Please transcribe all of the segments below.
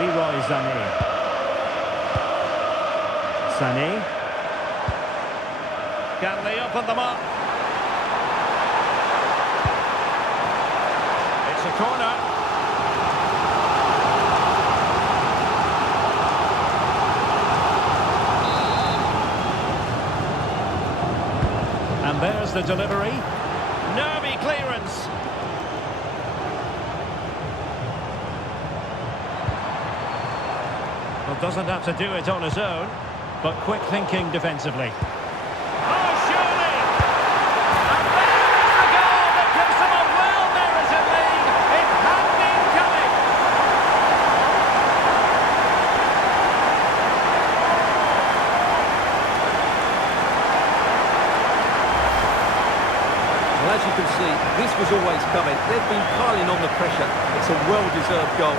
Leroy Sané. Sané. Can they open them up? It's a corner. And there's the delivery. Nervy clearance. Well, doesn't have to do it on his own, but quick thinking defensively. Oh, surely! And there is the goal that gives them a well-merited lead. It had been coming. Well, as you can see, this was always coming. They've been piling on the pressure. It's a well-deserved goal.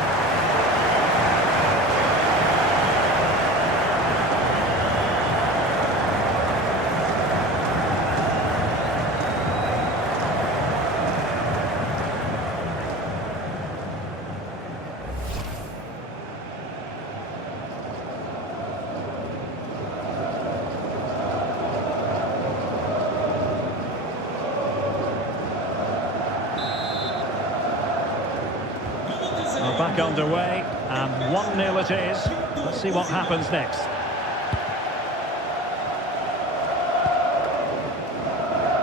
Back underway, and 1-0 it is. Let's see what happens next.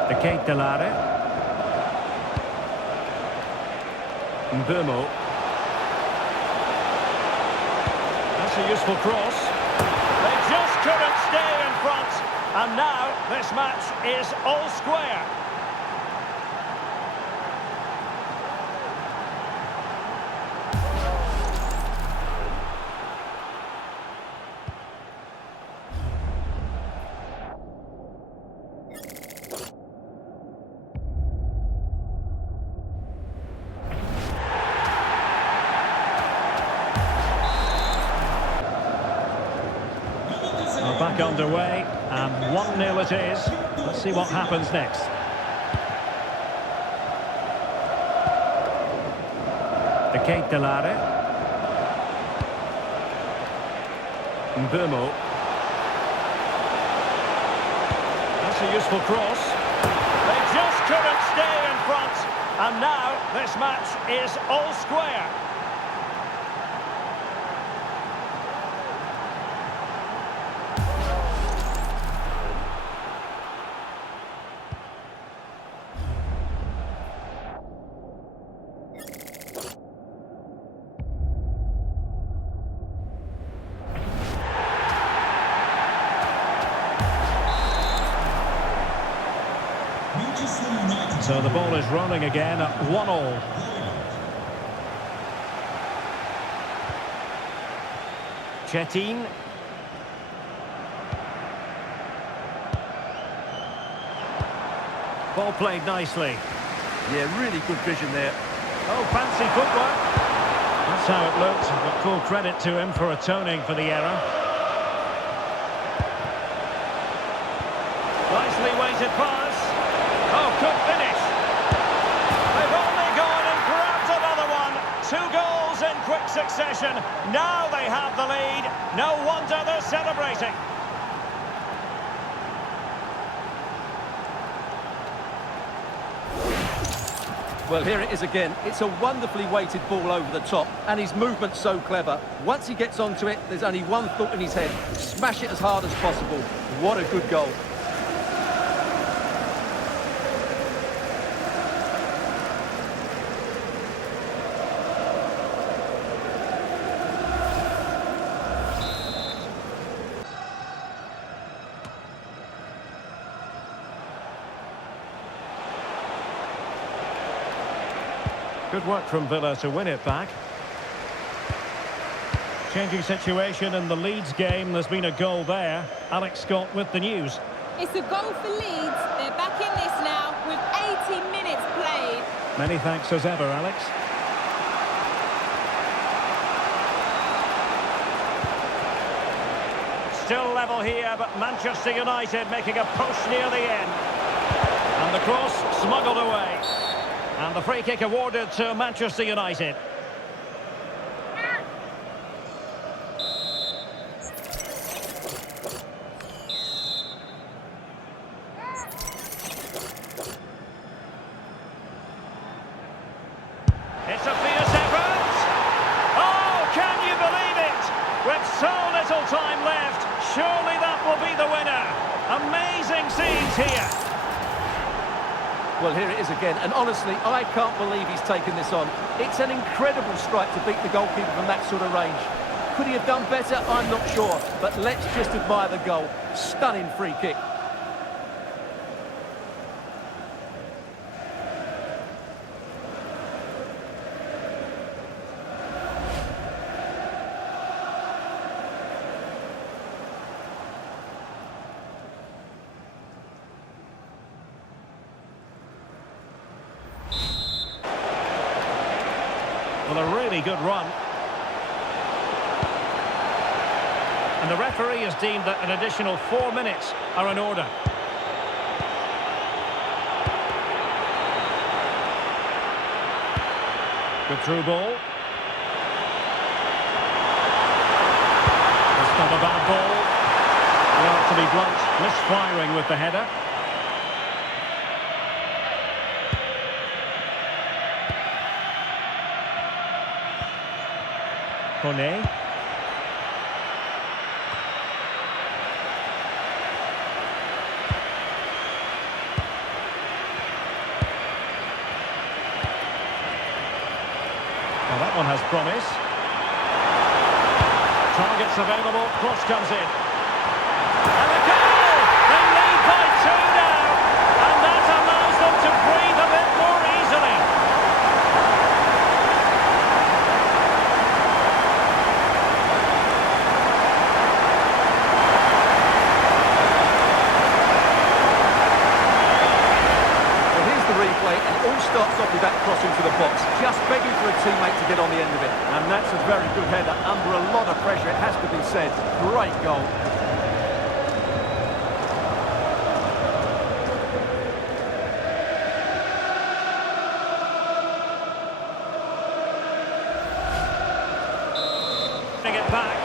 The Kate Delare. Mbumo. That's a useful cross. They just couldn't stay in front, and now this match is all square. Back underway, and 1-0 it is. Let's see what happens next. The Kate Delare. Mbumo. That's a useful cross. They just couldn't stay in front, and now this match is all square. So the ball is rolling again at 1-1. Chetin. Ball played nicely. Yeah, really good vision there. Oh, fancy footwork. That's how it looked, but full credit to him for atoning for the error. Nicely weighted pass. Oh, good finish. They've only gone and grabbed another one. 2 goals in quick succession. Now they have the lead. No wonder they're celebrating. Well, here it is again. It's a wonderfully weighted ball over the top, and his movement's so clever. Once he gets onto it, there's only one thought in his head. Smash it as hard as possible. What a good goal. Good work from Villa to win it back. Changing situation in the Leeds game. There's been a goal there. Alex Scott with the news. It's a goal for Leeds. They're back in this now with 80 minutes played. Many thanks as ever, Alex. Still level here, but Manchester United making a push near the end. And the cross smuggled away. And the free kick awarded to Manchester United. Well, here it is again, and honestly, I can't believe he's taken this on. It's an incredible strike to beat the goalkeeper from that sort of range. Could he have done better? I'm not sure, but let's just admire the goal. Stunning free kick. Well, a really good run. And the referee has deemed that an additional 4 minutes are in order. Good through ball. It's not a bad ball. Well, to be blunt, misfiring with the header. Kone. Well, that one has promise. Targets available, cross comes in. And a goal! They lead by 2 now, and that allows them to breathe a bit more easily. And it all starts off with that cross into the box, just begging for a teammate to get on the end of it. And that's a very good header, under a lot of pressure, it has to be said. Great goal. Bring it back.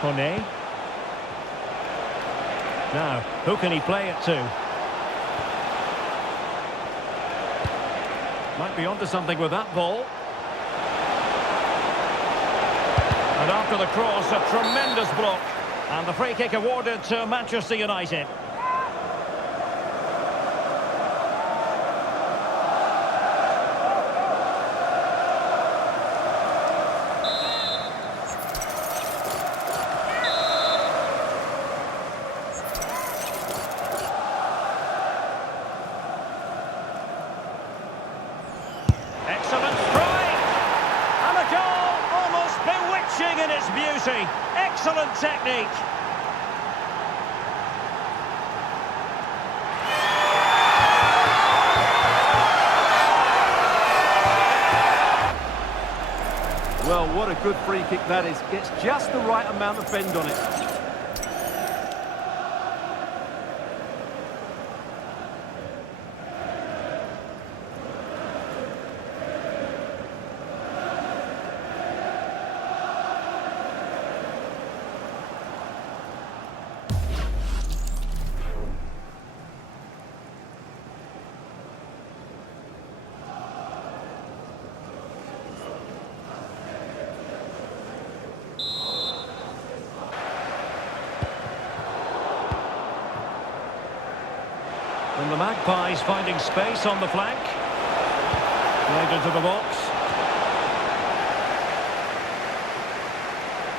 Kone. Now, who can he play it to? Might be onto something with that ball. And after the cross, a tremendous block. And the free kick awarded to Manchester United. Excellent strike! And a goal almost bewitching in its beauty. Excellent technique. Well, what a good free kick that is. Gets just the right amount of bend on it. And the Magpies finding space on the flank. Played into the box.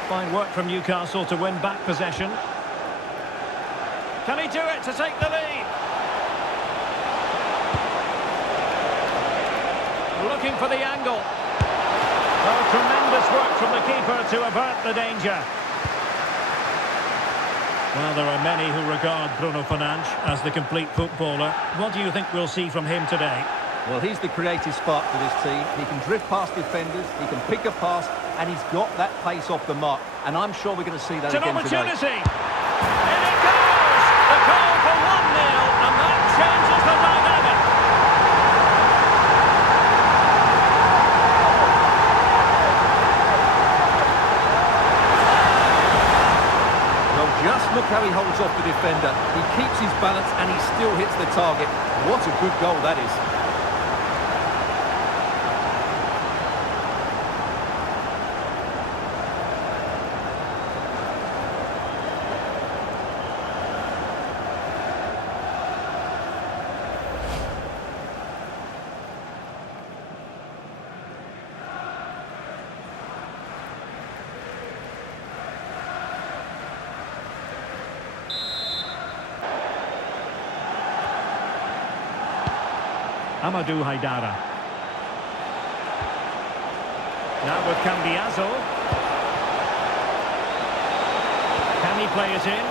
Fine work from Newcastle to win back possession. Can he do it to take the lead? Looking for the angle. Oh, tremendous work from the keeper to avert the danger. Well, there are many who regard Bruno Fernandes as the complete footballer. What do you think we'll see from him today? Well, he's the creative spark for this team. He can drift past defenders, he can pick a pass, and he's got that pace off the mark. And I'm sure we're going to see that again today. It's an opportunity! And it goes! The goal for 1-0, and that changes the dynamic. Just look how he holds off the defender. He keeps his balance and he still hits the target. What a good goal that is. Amadou Haidara. Now with Cambiazo. Can he play it in?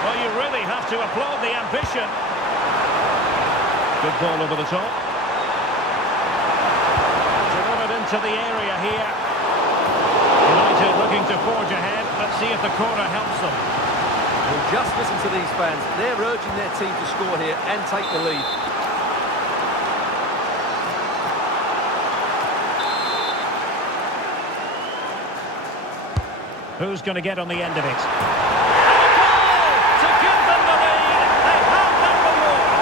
Well, you really have to applaud the ambition. Good ball over the top. Delivered into the area here. United looking to forge ahead. Let's see if the corner helps them. Well, just listen to these fans. They're urging their team to score here and take the lead. Who's going to get on the end of it? And a goal to give them the lead. They have that reward.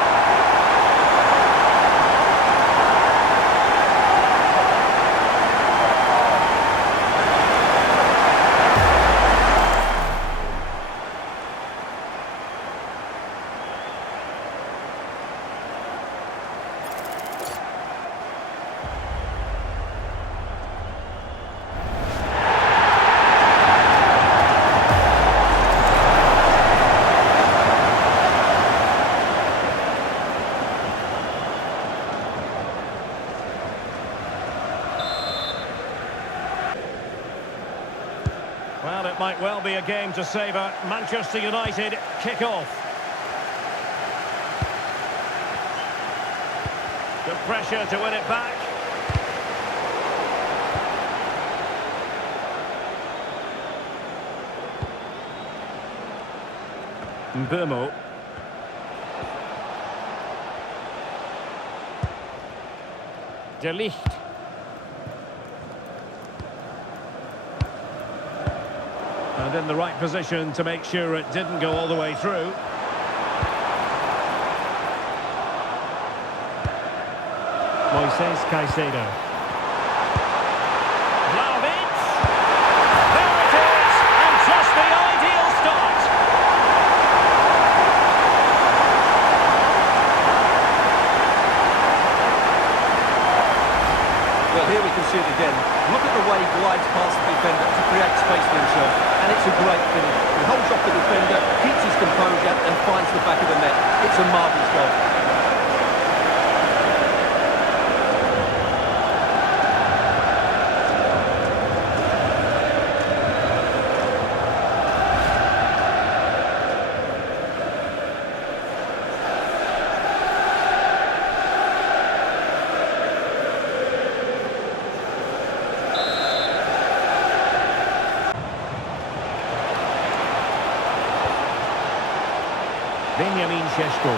Well, it might well be a game to savour. Manchester United kick off. Good pressure to win it back. Mbeumo. De Ligt. And in the right position to make sure it didn't go all the way through. Moises Caicedo. Vlahovic. There it is, and just the ideal start. Well, here we can see it again. Look at the way he glides past the defender to create space for himself. And it's a great finish. He holds off the defender, keeps his composure and finds the back of the net. It's a marvellous goal. Benjamin Šeško.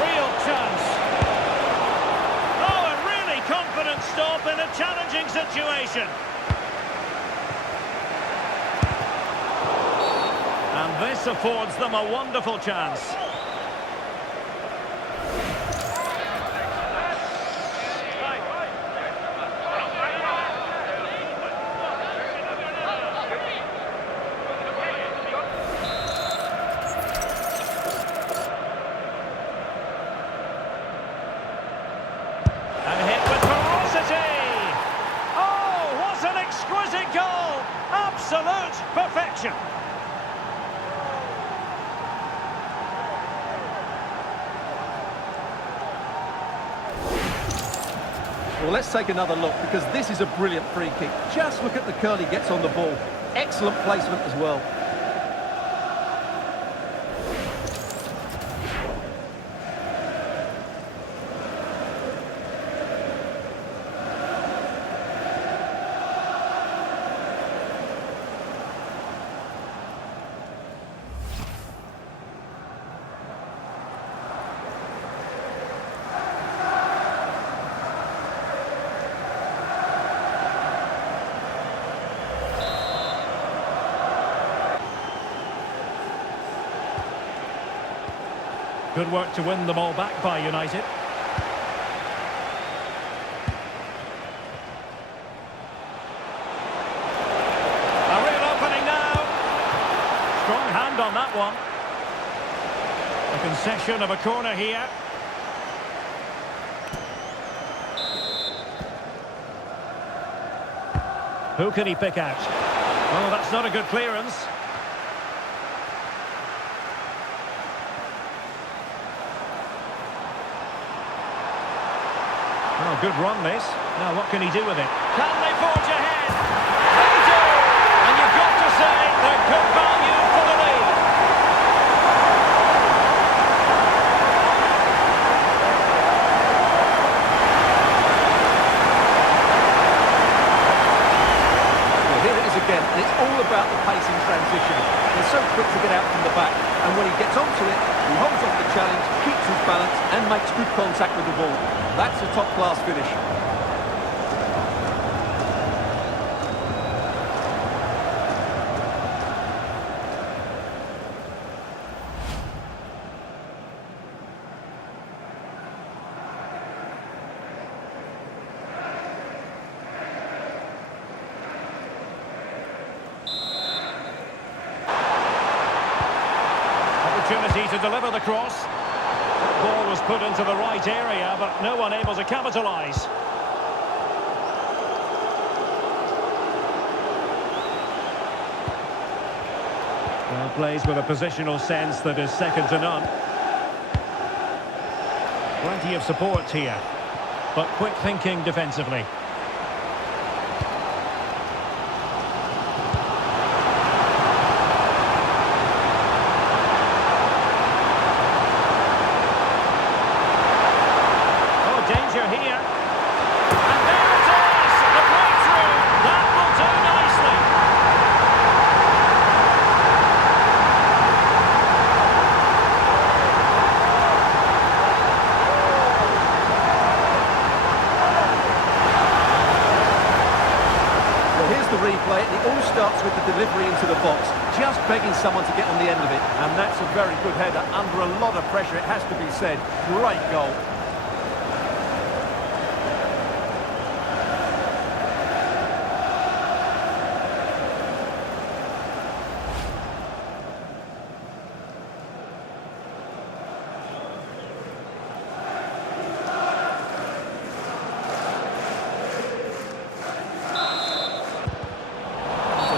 Real chance. Oh, a really confident stop in a challenging situation. And this affords them a wonderful chance. Absolute perfection. Well, let's take another look because this is a brilliant free kick. Just look at the curl he gets on the ball. Excellent placement as well. Good work to win the ball back by United. A real opening now. Strong hand on that one. A concession of a corner here. Who can he pick out? Oh, that's not a good clearance. Oh, good run this. Now what can he do with it? Can they forge ahead? They do! And you've got to say they're good value for the lead. Well, here it is again, and it's all about the pace in transition. They're so quick to get out from the back, and when he gets onto it, he holds off the challenge, keeps his balance, and makes good contact with the ball. That's a top-class finish. Opportunity to deliver the cross. Ball was put into the right area, but no one able to capitalise. Well, plays with a positional sense that is second to none. Plenty of support here, but quick thinking defensively. Danger here. And there it is! The breakthrough! That will do nicely. Well, here's the replay, and it all starts with the delivery into the box, just begging someone to get on the end of it. And that's a very good header, under a lot of pressure, it has to be said. Great goal.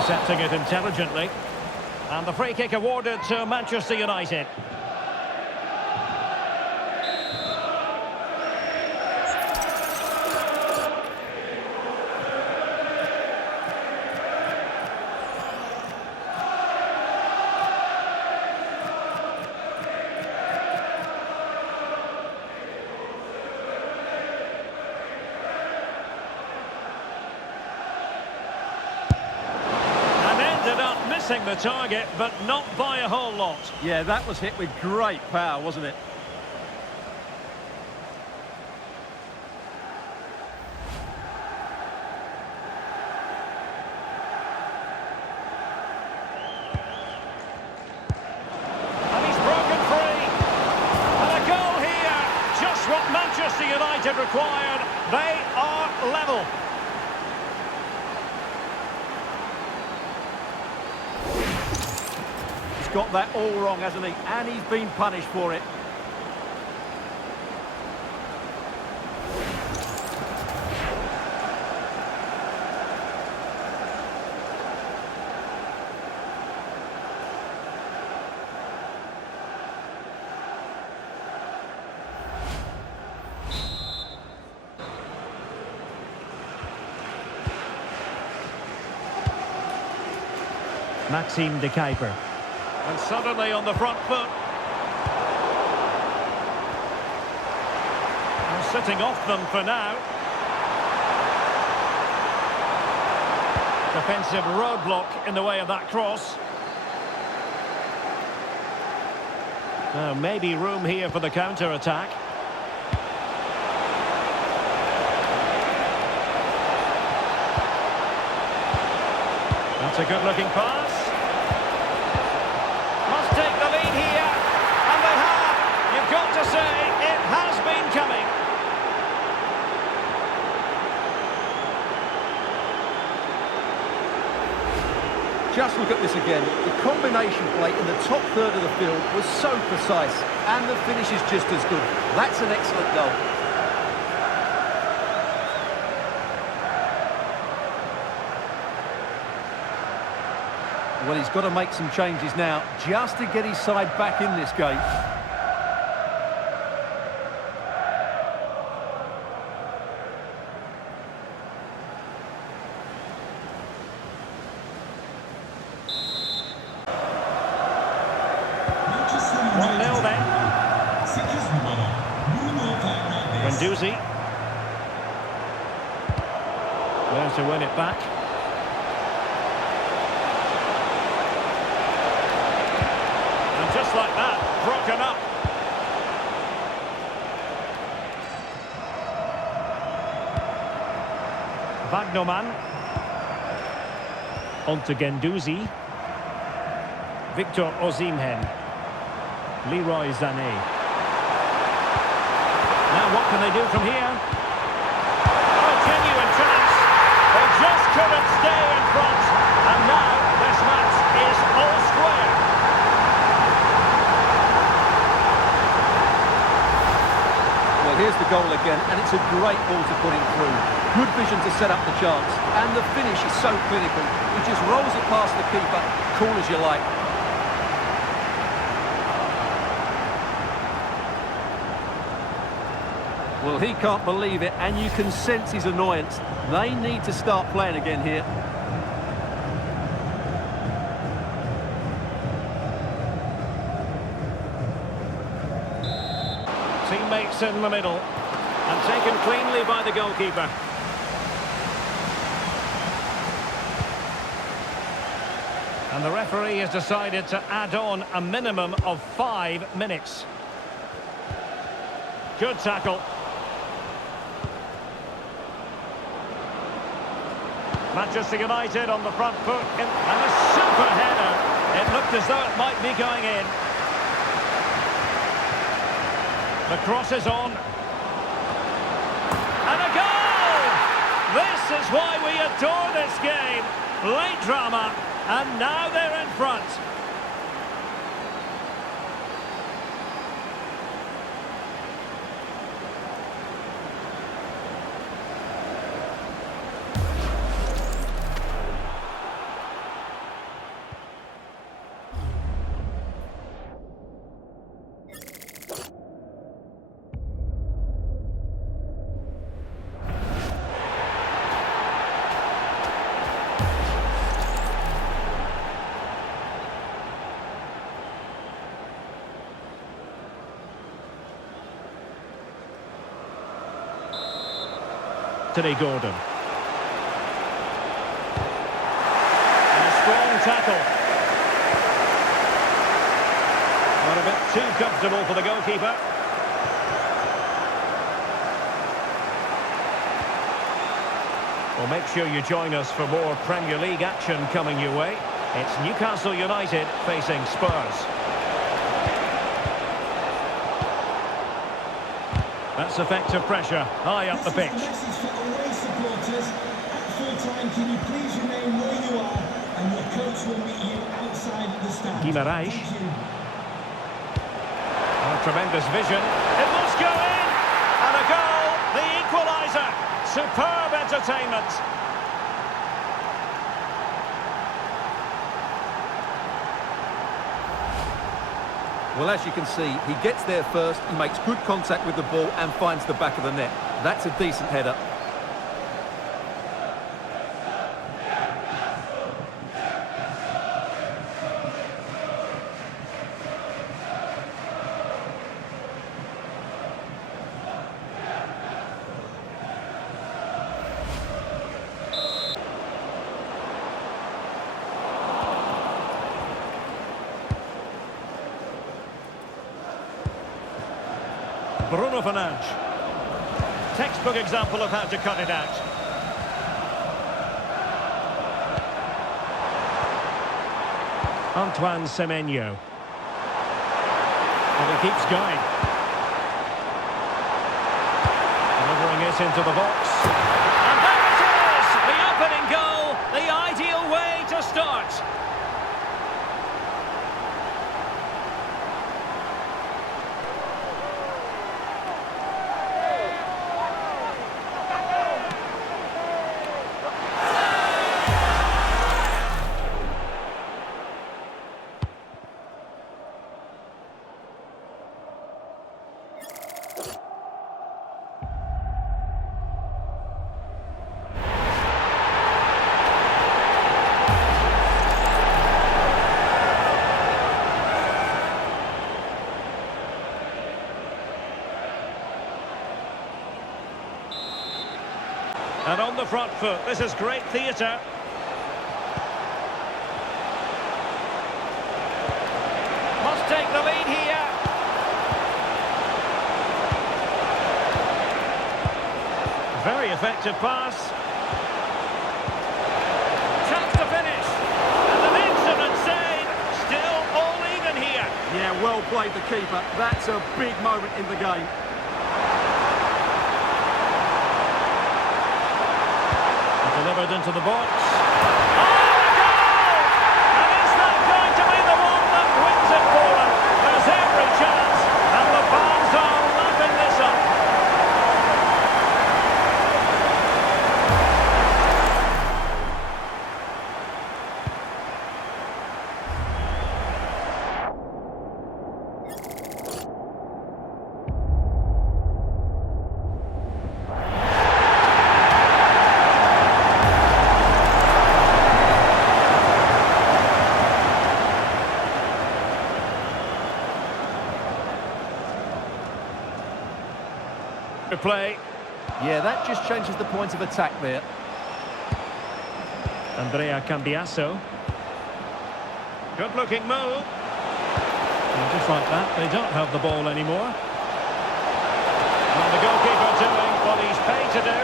Intercepting it intelligently. And the free kick awarded to Manchester United. Missing the target, but not by a whole lot. Yeah, that was hit with great power, wasn't it? And he's broken free. And a goal here. Just what Manchester United required. They are level. Got that all wrong, hasn't he? And he's been punished for it. Maxime de Kuiper. And suddenly on the front foot. And sitting off them for now. Defensive roadblock in the way of that cross. Now maybe room here for the counter-attack. That's a good-looking pass. Must take the lead here, and they have. You've got to say, it has been coming. Just look at this again. The combination play in the top third of the field was so precise, and the finish is just as good. That's an excellent goal. Well, he's got to make some changes now, just to get his side back in this game. Guendouzi. Learns to win it back. And just like that, broken up. Wagnerman. On to Guendouzi. Victor Osimhen. Leroy Sané. Now what can they do from here? A genuine chance. They just couldn't stay in front. And now this match is all square. Well, here's the goal again, and it's a great ball to put him through. Good vision to set up the chance. And the finish is so clinical. He just rolls it past the keeper, cool as you like. Well, he can't believe it, and you can sense his annoyance. They need to start playing again here. Teammates in the middle, and taken cleanly by the goalkeeper. And the referee has decided to add on a minimum of 5 minutes. Good tackle. Manchester United on the front foot, and a super header. It looked as though it might be going in. The cross is on. And a goal! This is why we adore this game. Late drama, and now they're in front. Gordon. And a strong tackle. Not a bit too comfortable for the goalkeeper. Well, make sure you join us for more Premier League action coming your way. It's Newcastle United facing Spurs. That's effective pressure, high up the pitch. At full-time, can you please remain where you are, and your coach will meet you outside of the stand. Guimaraes. Oh, tremendous vision. It must go in! And a goal, the equaliser. Superb entertainment. Well, as you can see, he gets there first, he makes good contact with the ball and finds the back of the net. That's a decent header. Bruno Fernandes. Textbook example of how to cut it out. Antoine Semenyo. And he keeps going. Delivering it into the box. And there it is! The opening goal, the ideal way to start. And on the front foot, this is great theatre. Must take the lead here. Very effective pass. Chance to finish. And an excellent save. Still all even here. Yeah, well played the keeper. That's a big moment in the game. Delivered into the box. Oh, a goal! And is that going to be the one that wins it for them? There's every chance, and the fans are lapping this up. Play. Yeah, that just changes the point of attack there. Andrea Cambiasso. Good looking move. And just like that, they don't have the ball anymore. And the goalkeeper doing what he's paid to do.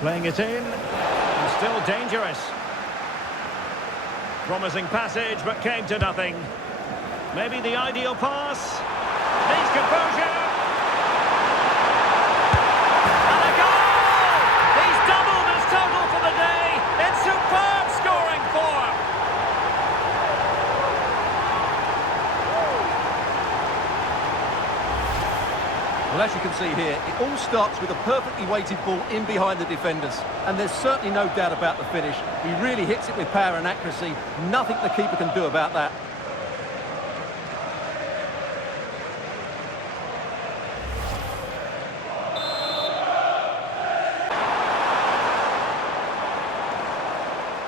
Playing it in. Still dangerous. Promising passage, but came to nothing. Maybe the ideal pass. Needs composure. And a goal! He's doubled his total for the day. It's superb scoring form. Well, as you can see here, it all starts with a perfectly weighted ball in behind the defenders. And there's certainly no doubt about the finish. He really hits it with power and accuracy. Nothing the keeper can do about that.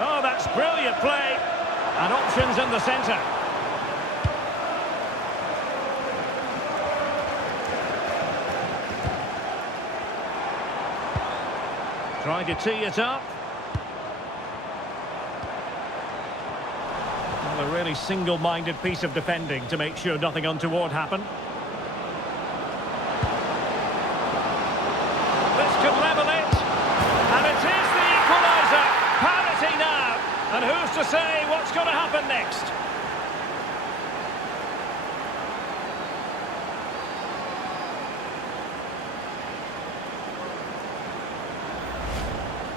Oh, that's brilliant play. And options in the centre. Trying to tee it up. Well, a really single-minded piece of defending to make sure nothing untoward happened. This could level it. And it is the equaliser. Parity now. And who's to say what's going to happen next?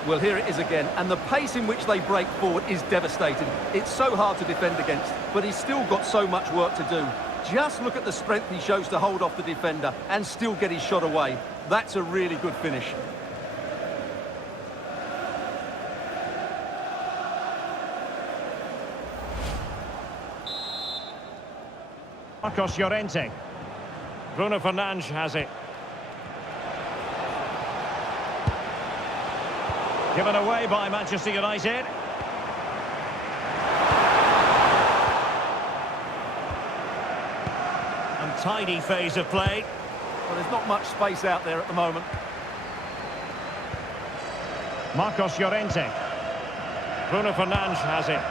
Well, here it is again, and the pace in which they break forward is devastating. It's so hard to defend against, but he's still got so much work to do. Just look at the strength he shows to hold off the defender and still get his shot away. That's a really good finish. Marcos Llorente. Bruno Fernandes has it. Given away by Manchester United. Untidy phase of play. Well, there's not much space out there at the moment. Marcos Llorente. Bruno Fernandes has it.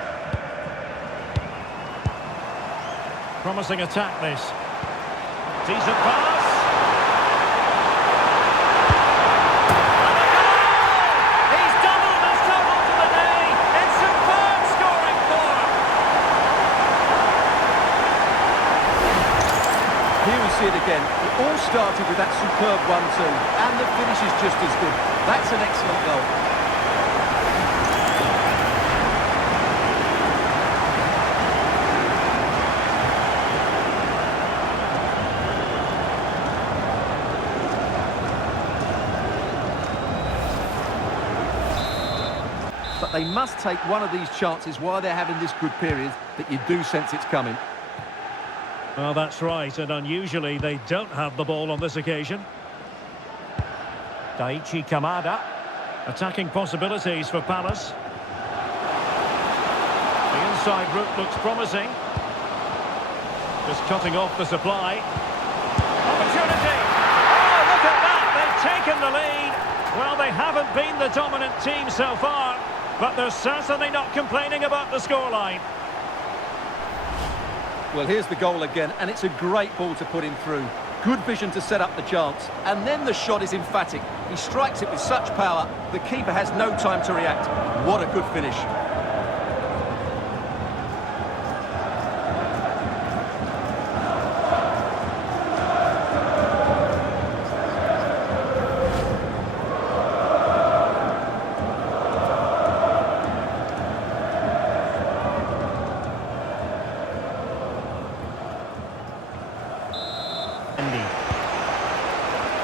Promising attack this. Decent pass. See it again. It all started with that superb 1-2, and the finish is just as good. That's an excellent goal. But they must take one of these chances while they're having this good period that you do sense it's coming. Well, that's right, and unusually they don't have the ball on this occasion. Daichi Kamada. Attacking possibilities for Palace. He is offside route looks promising. Just cutting off the supply. Opportunity! Oh, look at that! They've taken the lead. Well, they haven't been the dominant team so far, but they're certainly not complaining about the scoreline. Well, here's the goal again, and it's a great ball to put him through. Good vision to set up the chance, and then the shot is emphatic. He strikes it with such power, the keeper has no time to react. What a good finish.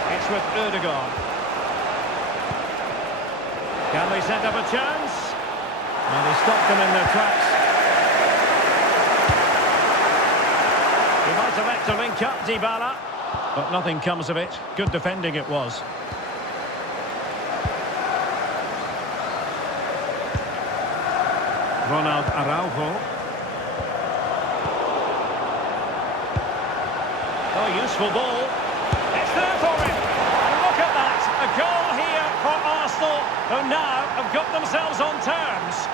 It's with Ødegaard. Can they set up a chance? And they stopped them in their tracks. He might have had to link up Dybala, but nothing comes of it. Good defending it was. Ronald Araujo. Oh, useful ball. It's there for him. And look at that. A goal here for Arsenal, who now have got themselves on terms.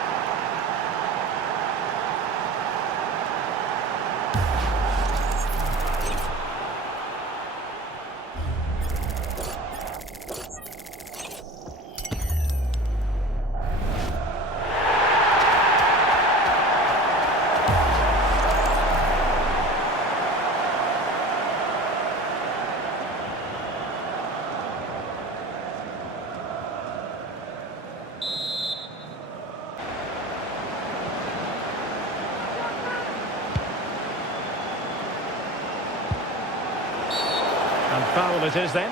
And foul it is then.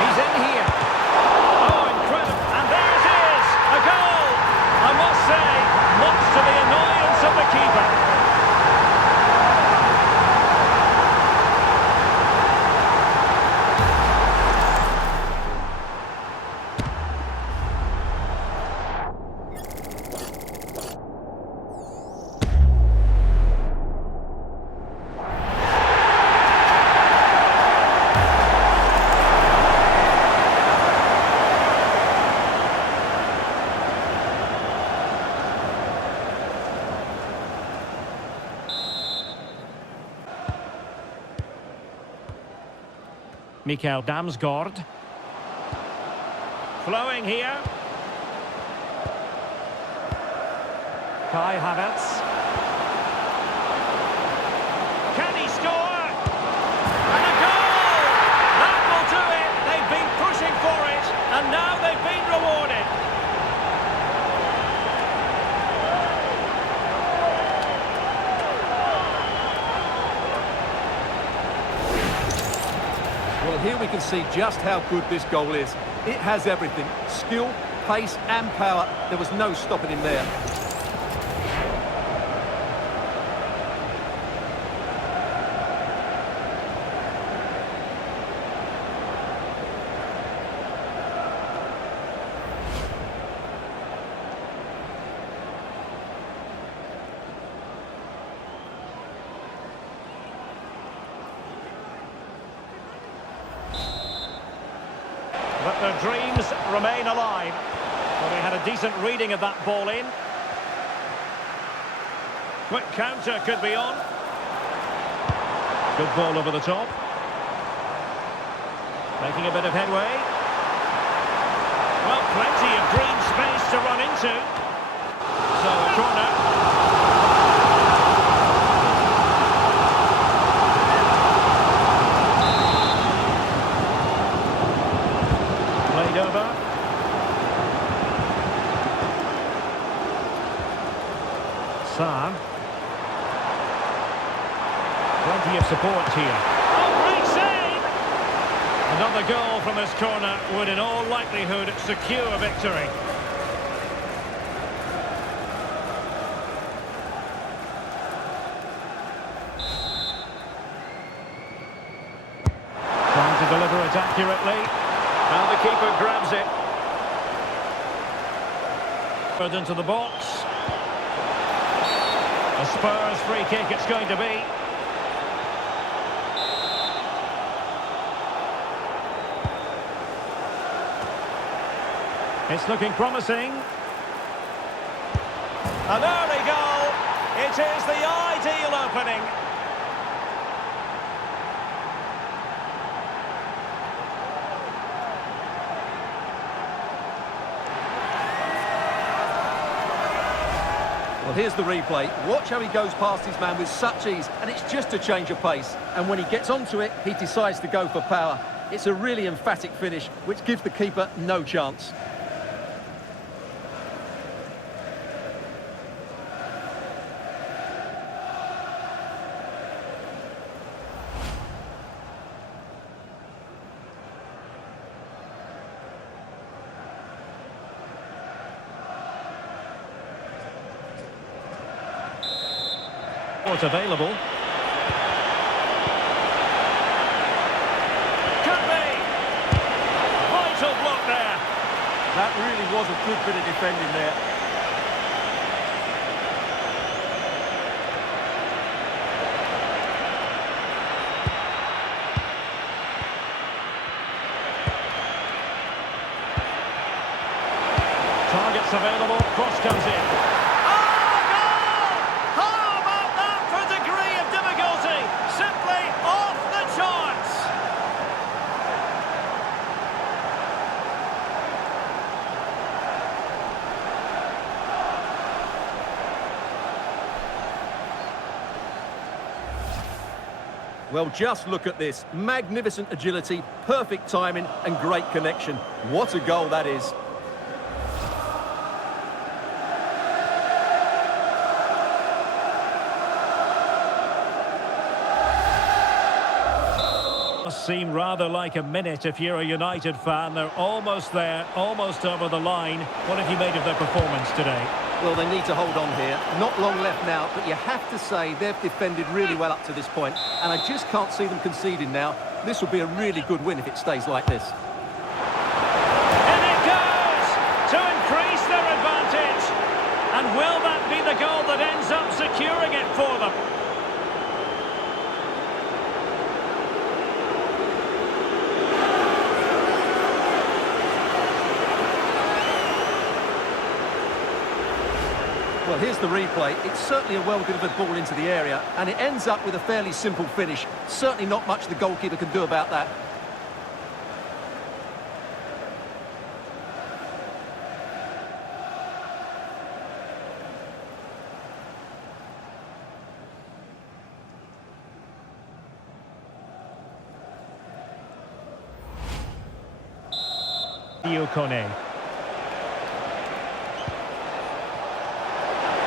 He's in here. Oh, incredible. And there it is. A goal. I must say, much to the annoyance of the keeper. Mikael Damsgaard. Flowing here. Kai Havertz. Can he score? And a goal! That will do it. They've been pushing for it, and now they've been rewarded. Well, here we can see just how good this goal is. It has everything. Skill, pace and power. There was no stopping him there. But their dreams remain alive. Well, they had a decent reading of that ball in. Quick counter could be on. Good ball over the top. Making a bit of headway. Well, plenty of green space to run into. So, a corner. Over. Sam. Plenty of support here. Oh, great save! Another goal from this corner would in all likelihood secure victory. deliver it accurately. And the keeper grabs it. Put into the box. A Spurs free kick it's going to be. It's looking promising. An early goal. It is the ideal opening. Well, here's the replay. Watch how he goes past his man with such ease, and it's just a change of pace. And when he gets onto it, he decides to go for power. It's a really emphatic finish, which gives the keeper no chance. What's available? Could be! Vital block there. That really was a good bit of defending there. Targets available, cross comes in. Well, just look at this. Magnificent agility, perfect timing, and great connection. What a goal that is. Must seem rather like a minute if you're a United fan. They're almost there, almost over the line. What have you made of their performance today? Well, they need to hold on here. Not long left now, but you have to say they've defended really well up to this point, and I just can't see them conceding now. This will be a really good win if it stays like this. And it goes to increase their advantage. And will that be the goal that ends up securing it for them? Well, here's the replay. It's certainly a well-delivered ball into the area, and it ends up with a fairly simple finish. Certainly not much the goalkeeper can do about that. Kone.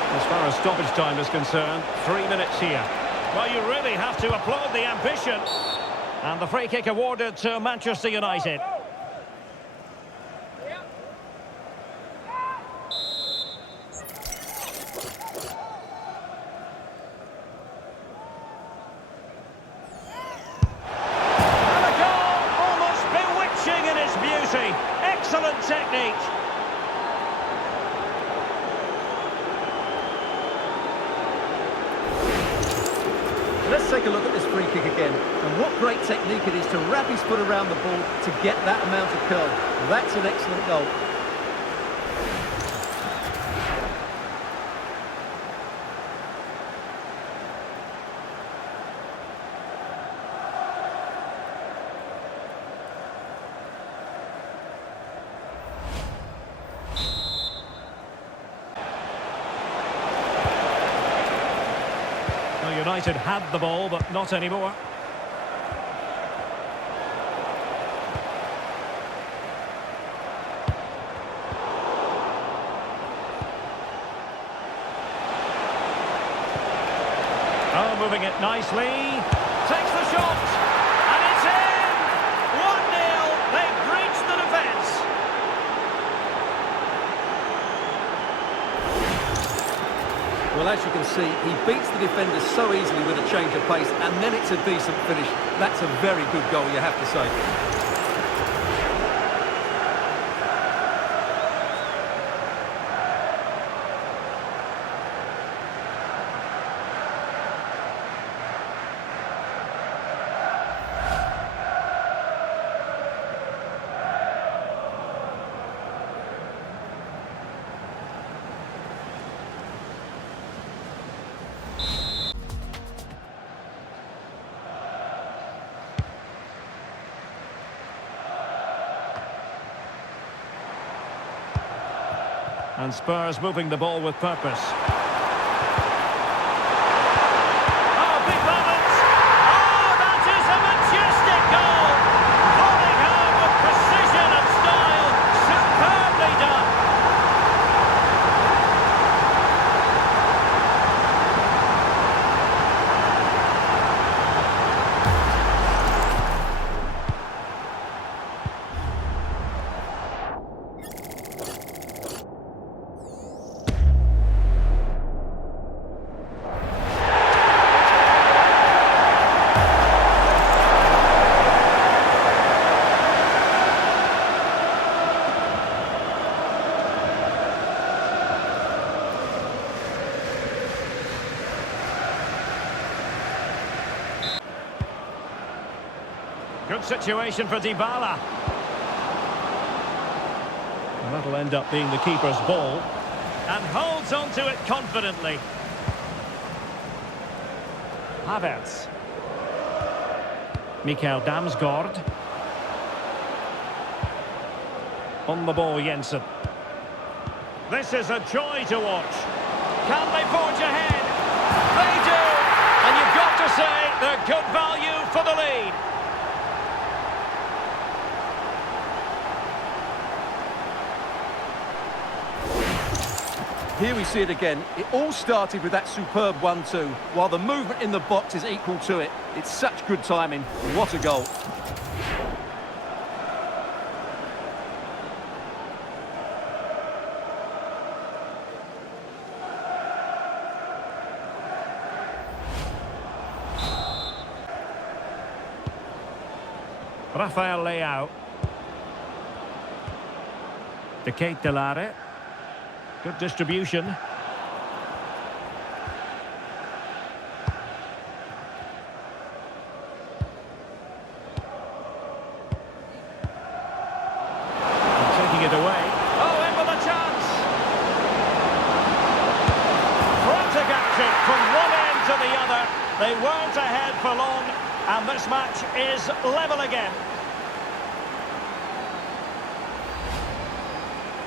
As far as stoppage time is concerned, 3 minutes here. Well, you really have to applaud the ambition. And the free kick awarded to Manchester United. And a goal, almost bewitching in its beauty. Excellent technique. Let's take a look at this free kick again. And what great technique it is to wrap his foot around the ball to get that amount of curl. That's an excellent goal. United had the ball, but not anymore. Oh, moving it nicely. Takes the shot. And it's in! 1-0. They've breached the defence. Well, Well, as you can see, he beats the defender so easily with a change of pace, and then it's a decent finish. That's a very good goal, you have to say. And Spurs moving the ball with purpose. Oh, big moment! Oh, that is a majestic goal! Falling home with precision and style. Superbly done! Good situation for Dybala. And that'll end up being the keeper's ball. And holds onto it confidently. Havertz. Mikael Damsgaard. On the ball, Jensen. This is a joy to watch. Can they forge ahead? They do! And you've got to say they're good value for the lead. Here we see it again. It all started with that superb 1-2, while the movement in the box is equal to it. It's such good timing. What a goal. Rafael Leao. De Ketelare. Good distribution. And taking it away. Oh, in with a chance. Frantic action from one end to the other. They weren't ahead for long, and this match is level again.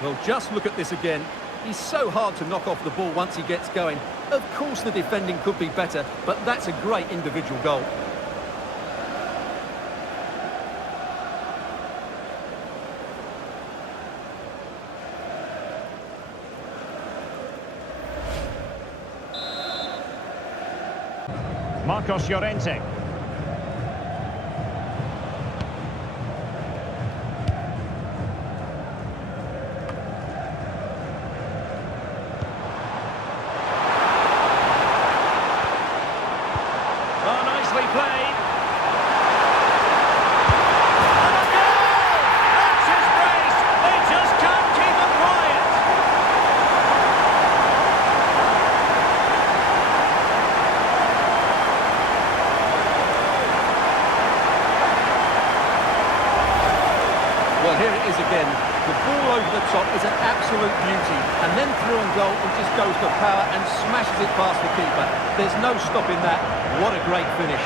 Well, just look at this again. He's so hard to knock off the ball once he gets going. Of course the defending could be better, but that's a great individual goal. Marcos Llorente. Again, the ball over the top is an absolute beauty, and then through on goal it just goes for power and smashes it past the keeper. There's no stopping that. What a great finish.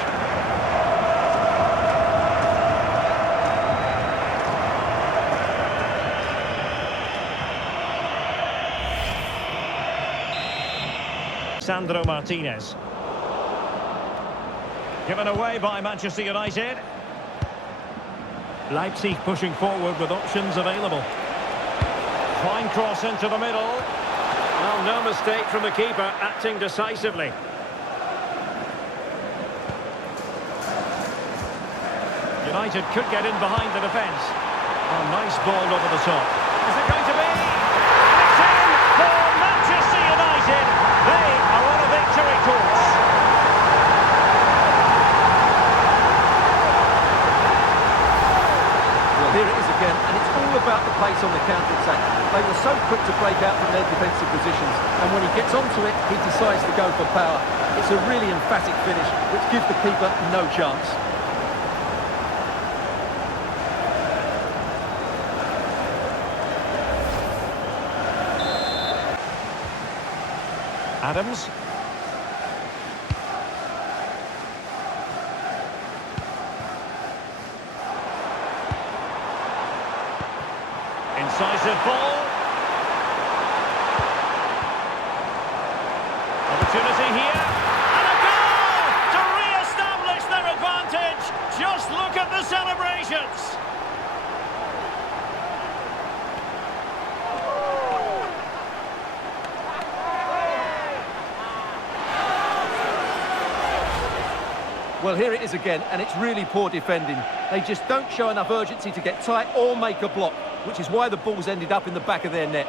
Sandro Martinez. Given away by Manchester United. Leipzig pushing forward with options available. Fine cross into the middle. Well, no mistake from the keeper, acting decisively. United could get in behind the defence. Oh, nice ball over the top. Is it going to be? And it's in for Manchester United. They are here it is again, and it's all about the pace on the counter-attack. They were so quick to break out from their defensive positions, and when he gets onto it, he decides to go for power. It's a really emphatic finish, which gives the keeper no chance. Adams. Incisive ball. Opportunity here. And a goal to re-establish their advantage. Just look at the celebrations. Well, here it is again, and it's really poor defending. They just don't show enough urgency to get tight or make a block, which is why the ball's ended up in the back of their net.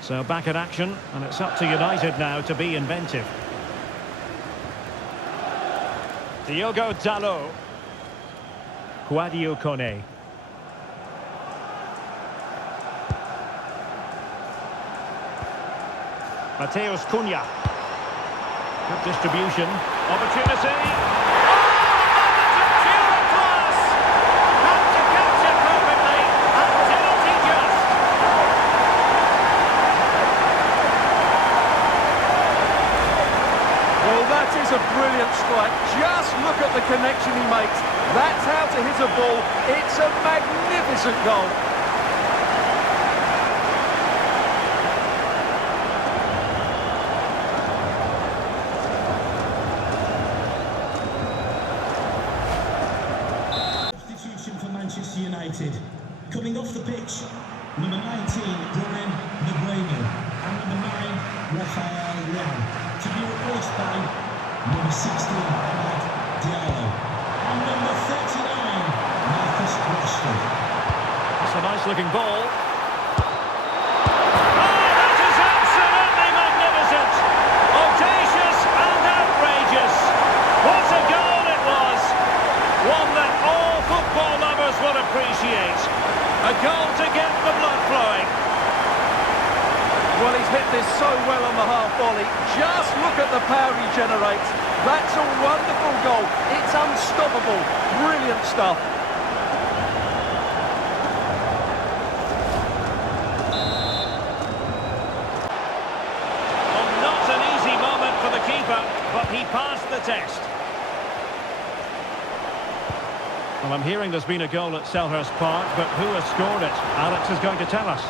So back at action, and it's up to United now to be inventive. Diogo Dalot. Quadio Kone. Mateus Cunha. Good distribution. Opportunity. Oh, that's a pure class! Had to catch it perfectly, and didn't he just? Well, that is a brilliant strike. Just look at the connection he makes. That's how to hit a ball. It's a magnificent goal. Substitution for Manchester United. Coming off the pitch, number 19, Brian Negreanu, and number 9, Rafael Leão. To be replaced by number 16, Ahmad Diallo, and number 39, Marcus Rashford. It's a nice-looking ball. Oh, that is absolutely magnificent! Audacious and outrageous. What a goal it was! One that all football lovers will appreciate. A goal to get the blood flowing. Well, he's hit this so well on the half volley. Just look at the power he generates. That's a wonderful goal. It's unstoppable. Brilliant stuff. Well, not an easy moment for the keeper, but he passed the test. Well, I'm hearing there's been a goal at Selhurst Park, but who has scored it? Alex is going to tell us.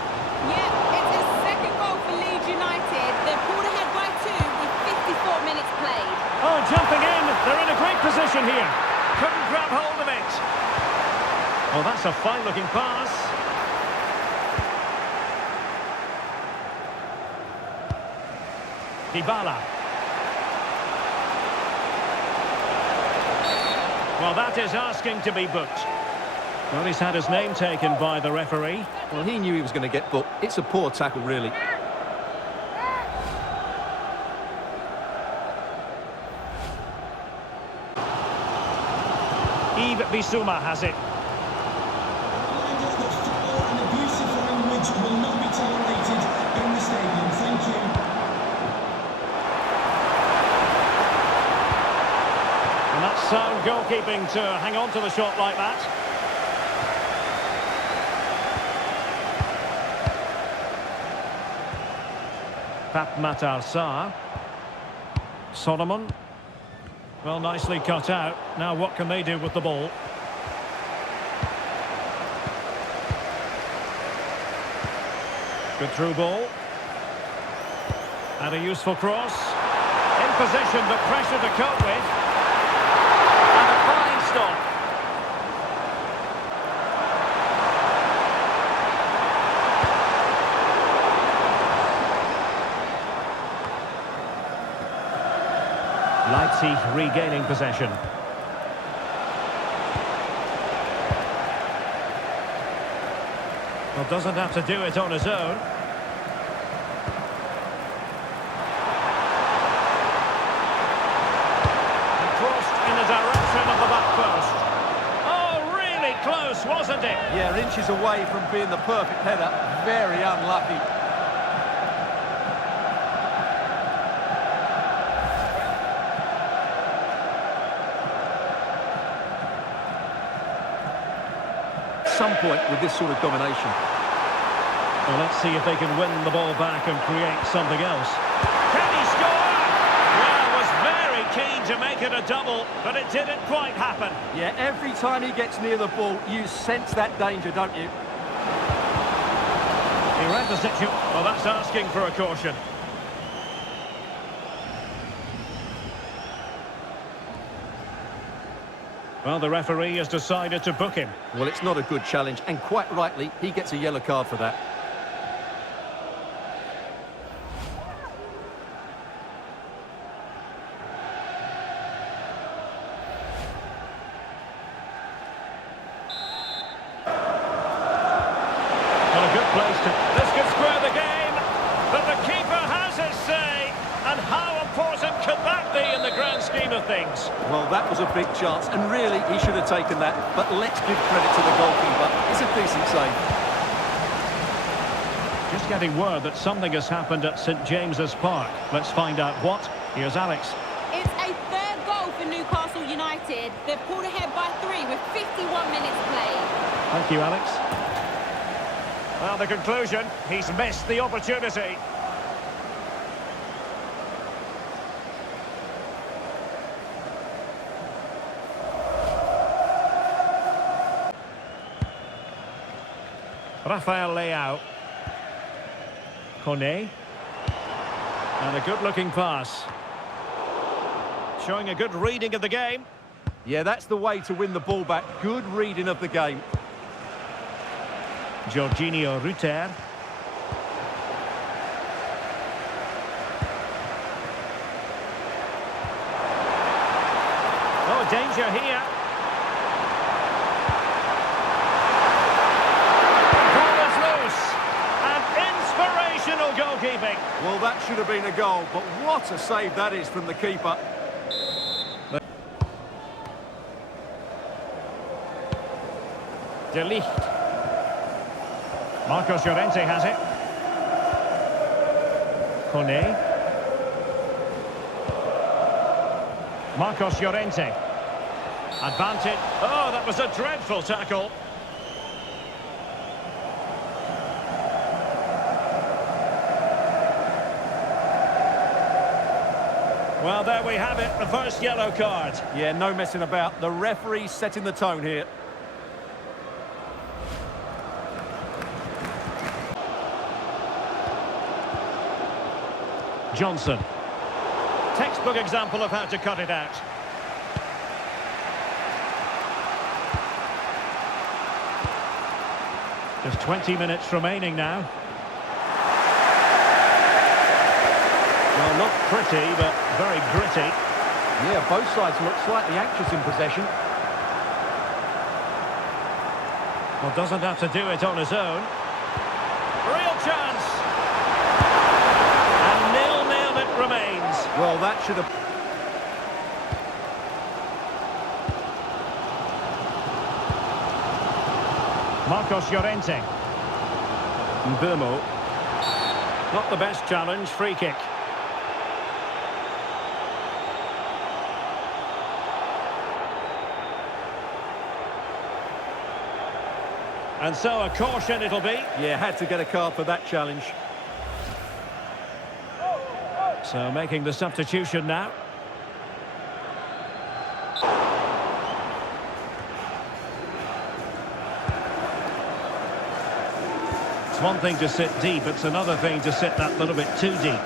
Yeah, it's his second goal for Leeds United. They're pulled ahead by 2 with 54 minutes played. Oh, jumping in. They're in a great position here. Couldn't grab hold of it. Well, that's a fine-looking pass. Dybala. Well, that is asking to be booked. Well, he's had his name taken by the referee. Well, he knew he was going to get booked. It's a poor tackle, really. Bissouma has it. Reminders that foul and abusive language will not be tolerated in the stadium. Thank you. And that's sound goalkeeping to hang on to the shot like that. Pape Matar Sarr. Solomon. Well, nicely cut out. Now what can they do with the ball? Good through ball. And a useful cross. In position, but pressure to cope with. And a fine stop. Leipzig regaining possession. Well, doesn't have to do it on his own. And crossed in the direction of the back post. Oh, really close, wasn't it? Yeah, inches away from being the perfect header. Very unlucky. Some point with this sort of domination. Well, let's see if they can win the ball back and create something else. Can he score? Well, was very keen to make it a double, but it didn't quite happen. Yeah, every time he gets near the ball, you sense that danger, don't you? He read the situation. Well, that's asking for a caution. Well, the referee has decided to book him. Well, it's not a good challenge, and quite rightly, he gets a yellow card for that. Well, a good place to... This could square the game, but the keeper has his say. And how important could that be in the grand scheme of things? Well, that was a big chance, and really, he should have taken that. But let's give credit to the goalkeeper. It's a decent save. Just getting word that something has happened at St James's Park. Let's find out what. Here's Alex. It's a third goal for Newcastle United. They've pulled ahead by 3 with 51 minutes played. Thank you, Alex. Well, the conclusion, he's missed the opportunity. Rafael Leao. Kone. And a good-looking pass. Showing a good reading of the game. Yeah, that's the way to win the ball back. Good reading of the game. Jorginho Wheather. Oh, danger here. Ball is loose. And inspirational goalkeeping. Well, that should have been a goal, but what a save that is from the keeper. De Ligt. Marcos Llorente has it. Kone. Marcos Llorente. Advantage. Oh, that was a dreadful tackle. Well, there we have it, the first yellow card. Yeah, no messing about. The referee's setting the tone here. Johnson. Textbook example of how to cut it out. Just 20 minutes remaining now. Well, not pretty, but very gritty. Yeah, both sides look slightly anxious in possession. Well, doesn't have to do it on his own. Real chance. And 0-0 it remains. Well, that should have... Marcos Llorente. Mbeumo. Not the best challenge, free kick. And so a caution it'll be. Yeah, had to get a card for that challenge. So making the substitution now. It's one thing to sit deep, it's another thing to sit that little bit too deep.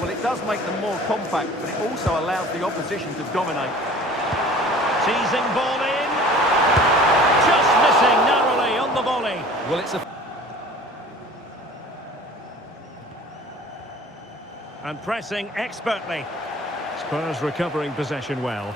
Well, it does make them more compact, but it also allows the opposition to dominate. Teasing ball in. Just missing narrowly on the volley. Well, it's a... And pressing expertly. Spurs recovering possession well.